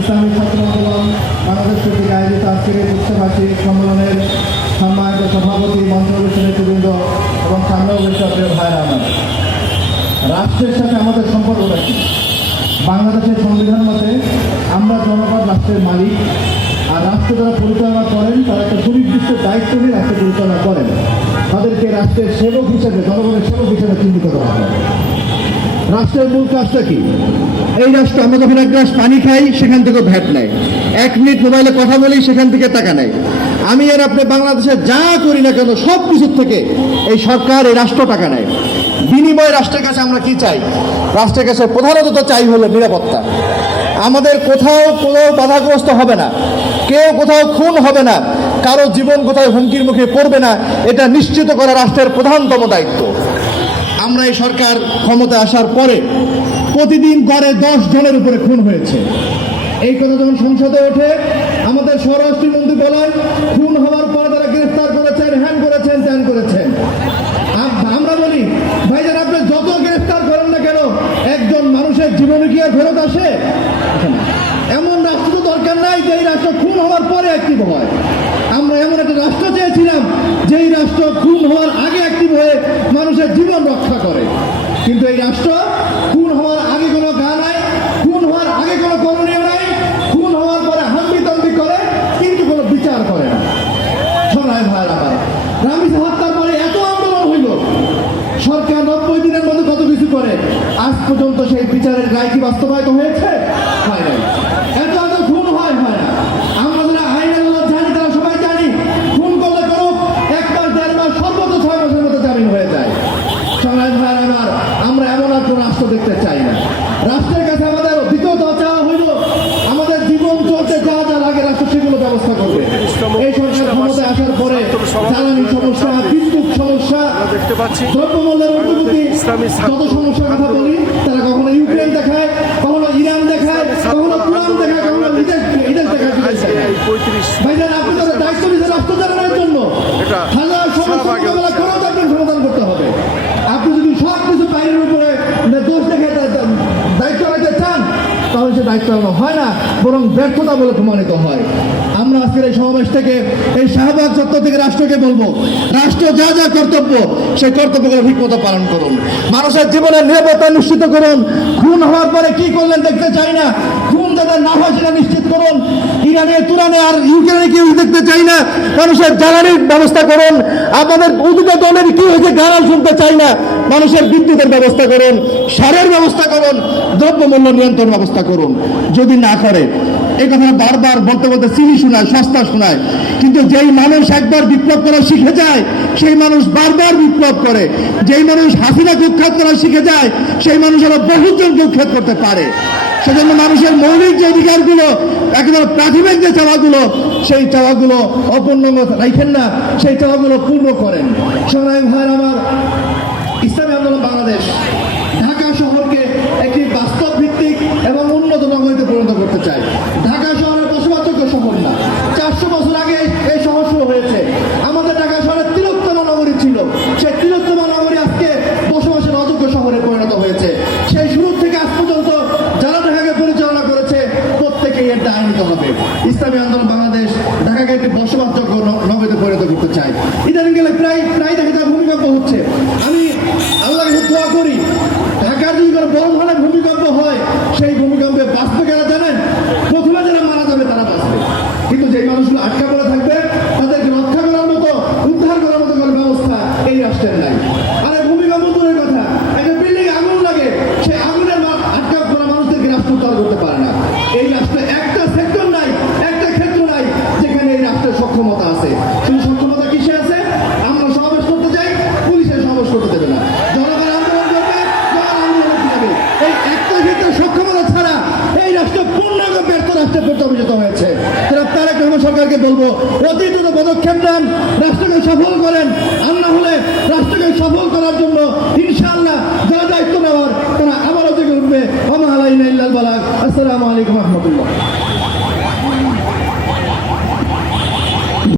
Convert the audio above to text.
ইসলামী ছাত্র আন্দোলন বাংলাদেশ কর্তৃক আয়োজিত আজকের এই উচ্চবার্ষিক সম্মেলনের সম্মানিত সভাপতি, মঞ্চবৃষ্ট নেতৃবৃন্দ এবং সামনে উপস্থিত ভাইরা আমার, রাষ্ট্রের সাথে আমাদের সম্পর্ক কি? বাংলাদেশের সংবিধান মতে আমরা জনগণ রাষ্ট্রের মালিক, আর রাষ্ট্র যারা পরিচালনা করেন তারা একটা সুনির্দিষ্ট দায়িত্ব নিয়ে রাষ্ট্র পরিচালনা করেন। তাদেরকে রাষ্ট্রের সেবক হিসেবে, জনগণের সেবক হিসেবে চিহ্নিত করা হয়। রাষ্ট্রের মূল কাজটা কি? এই রাষ্ট্র, আমরা যখন এক গ্লাস পানি খাই সেখান থেকে ভ্যাট নেয়, 1 মিনিট মোবাইলে কথা বলি সেখান থেকে টাকা নেয়। আমি আর আপনি বাংলাদেশে যা করি না কেন সব কিছুর থেকে এই সরকার, এই রাষ্ট্র টাকা নেয়। বিনিময়ে রাষ্ট্রের কাছে আমরা কি চাই? রাষ্ট্রের কাছে প্রধানত তো চাই হলো নিরাপত্তা। আমাদের কোথাও কোনো বাধাগ্রস্ত হবে না, কেউ কোথাও খুন হবে না, কারো জীবন কোথাও হুমকির মুখে পড়বে না, এটা নিশ্চিত করা রাষ্ট্রের প্রধানতম দায়িত্ব। আমরা এই সরকার ক্ষমতায় আসার পরে প্রতিদিন গড়ে 10 জনের উপরে খুন হয়েছে। এই কথা যখন সংসদে ওঠে, আমাদের স্বরাষ্ট্রমন্ত্রী বলেন খুন হওয়ার পর তারা গ্রেফতার করেছেন, হ্যান করেছেন, ত্যান করেছেন। আমরা বলি ভাইজান, আপনি যত গ্রেফতার করেন না কেন, একজন মানুষের জীবনে কি আর ফেরত আসে? এমন রাষ্ট্র তো দরকার নাই যে এই রাষ্ট্র খুন হওয়ার পরে অ্যাক্টিভ হয়। আমরা এমন একটা রাষ্ট্র চেয়েছিলাম যেই রাষ্ট্র খুন হওয়ার আগে অ্যাক্টিভ হয়ে মানুষের জীবন রক্ষা করে। কিন্তু এই রাষ্ট্র খুন হওয়ার আগে কোনো গা নাই, খুন হওয়ার আগে কোনো করণীয় নাই, খুন হওয়ার পরে হাম্বিতম্বি করে কিন্তু কোনো বিচার করে না। সবাই ভাইরা আমার, রামিজ হত্যার পরে এত আন্দোলন হইল, সরকার 90 দিনের মধ্যে কত কিছু করে, আজ পর্যন্ত সেই বিচারের রায় কি বাস্তবায়িত হয়েছে? হয় নাই। এত খুন হয় না। আমরা যারা আইন আদালত জানি তারা সবাই জানি, খুন করলে করুক 1 মাস 1.5 মাস সর্বোচ্চ 6 মাসের মধ্যে জামিন হয়ে যায়। সবাই ভাইরা আমার, আমরা এমন আর কোনো রাষ্ট্র দেখতে চাই না। রাষ্ট্রের কাছে আমাদের দ্বিতীয়ত চাওয়া হইল আমাদের জীবন চলতে যা যা লাগে রাষ্ট্র সেগুলো ব্যবস্থা করবে। এই সরকার ক্ষমতায় আসার পরে জ্বালানি সমস্যা, বিদ্যুৎ সমস্যা, দ্রব্যমূল্যের ঊর্ধ্বগতি, যত সমস্যার কথা বলি, তারা কখনো ইউক্রেন দেখায়, কখনো ইরান দেখায়, কখনো তুরান দেখায়, কখনো ইরান দেখায়। ভাইজান, আপনি তাদের দায়িত্ব নিয়েছেন রাষ্ট্র চালানোর জন্য, হাজার সমস্যা মোকাবেলা করেও তাদের সমাধান করতে হবে। আপনি যদি সব কিছু বাইরের উপরে দোষ দেখে দায়িত্ব রাখতে চান, তাহলে সে দায়িত্ব হয় না, বরং ব্যর্থতা বলে প্রমাণিত হয়। আমরা আজকের এই সমাবেশ থেকে, এই শাহবাগ চত্বর থেকে রাষ্ট্রকে বলবো, রাষ্ট্র যা যা কর্তব্য সেই কর্তব্যগুলো ঠিকমতো পালন করুন। মানুষের জীবনের নিরাপত্তা নিশ্চিত করুন। খুন হওয়ার পরে কি করলেন দেখতে চাই না, খুন যাতে না হয় সেটা নিশ্চিত করুন। ইরানে, তুরানে আর ইউক্রেনে কি দেখতে চাই না, মানুষের জ্বালানির ব্যবস্থা করুন। আপনাদের অধিকার দলের কি হয়েছে গালাল শুনতে চাই না, মানুষের বিদ্যুতের ব্যবস্থা করুন, সারের ব্যবস্থা করুন, দ্রব্যমূল্য নিয়ন্ত্রণ ব্যবস্থা করুন। যদি না করে, এই কথা বারবার বলতে বলতে চিনি শোনায়, সস্তা শোনায়, কিন্তু যেই মানুষ একবার বিপ্লব করা শিখে যায় সেই মানুষ বারবার বিপ্লব করে। যেই মানুষ হাসিনাকে উৎখাত করা শিখে যায় সেই মানুষ আরো বহুজনকে উৎখাত করতে পারে। সেজন্য মানুষের মৌলিক যে অধিকারগুলো, একেবারে প্রাথমিক যে চাওয়াগুলো, সেই চাওয়াগুলো অপূর্ণ রাখেন না, সেই চাওয়াগুলো পূর্ণ করেন। সবাই ভাই আমার, ইসলামী আন্দোলন বাংলাদেশ ঢাকা শহরকে একটি বাস্তব ভিত্তিক এবং উন্নত নগরীতে পরিণত করতে চায়। ঢাকা শহরের বসবাসযোগ্য শহর না। 400 বছর আগে এই শহর শুরু হয়েছে। আমাদের ঢাকা শহরের তিলোত্তম নগরী ছিল, সেই তিলোত্তম নগরী আজকে বসবাসের অযোগ্য শহরে পরিণত হয়েছে। সেই শুরু থেকে আজ পর্যন্ত যারা ঢাকাকে পরিচালনা করেছে প্রত্যেকেই এর দায় নিতে হবে। ইসলামী আন্দোলন বাংলাদেশ ঢাকাকে একটি বসবাসযোগ্য নগরীতে পরিণত করতে চায়। ইদানিং গেলে প্রায় দেখা যায় ভূমিকম্প হচ্ছে। আমি আল্লাহকে দোয়া করি, ঢাকার যদি কোনো বড় ধরনের ভূমিকম্প হয়, সেই ভূমিকম্পে বাঁচবে কারা জানেন? প্রথমে যারা মারা যাবে তারা বাঁচবে, কিন্তু যে মানুষগুলো আটকা পড়ে থাকবে তাদেরকে রক্ষা করার মতো, উদ্ধার করার মতো কোনো ব্যবস্থা এই রাষ্ট্রের নাই। আর এই ভূমিকম্প দূরের কথা, একটা বিল্ডিং আগুন লাগে, সেই আগুনের আটকা পড়া মানুষদেরকে রাষ্ট্র উদ্ধার করতে পারে না। এই রাষ্ট্রে একটা সেক্টর নাই, একটা ক্ষেত্র নাই যেখানে এই রাষ্ট্রের সক্ষমতা আছে। কিন্তু সক্ষমতা কিসে আছে? আমরা সমাবেশ করতে যাই, পুলিশের সমাবেশ করতে দেবে না, জনগণ আন্দোলন করবে, জনগণ আন্দোলন করবে। এই একটা ক্ষেত্রে সক্ষমতা ছাড়া এই রাষ্ট্র পূর্ণাঙ্গ ব্যর্থ রাষ্ট্রে পরিণত হয়েছে। সরকারকে বলবো অতি দ্রুত পদক্ষেপ নেন, রাষ্ট্রকে সফল করেন। আর না হলে রাষ্ট্রকে সফল করার জন্য ইনশাআল্লাহ যারা দায়িত্ব নেওয়ার তারা আবারও জেগে উঠবে। ওয়া মা আলাইনা ইল্লাল বালাগ। আসসালামু আলাইকুম ওয়া রাহমাতুল্লাহ।